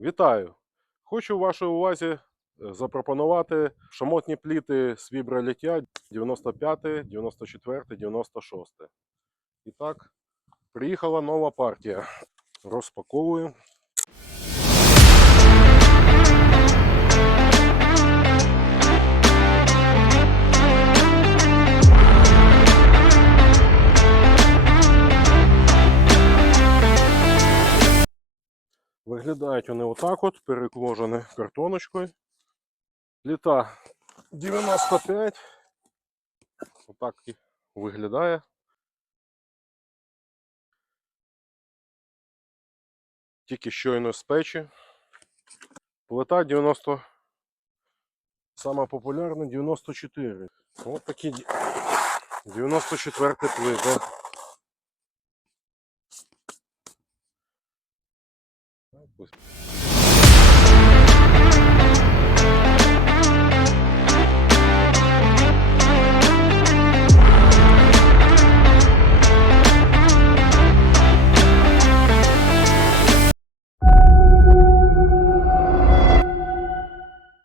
Вітаю! Хочу вашій увазі е, запропонувати шамотні пліти з віброліття 95, 94, 96. І так, приїхала нова партія. Розпаковую. Виглядають вони отак от, перекложені картоночкою. Літа 95. Отак і виглядає. Тільки щойно з печі. Плита 90. Сама популярна 94. Ось такі ді- 94 плита. Так, ось.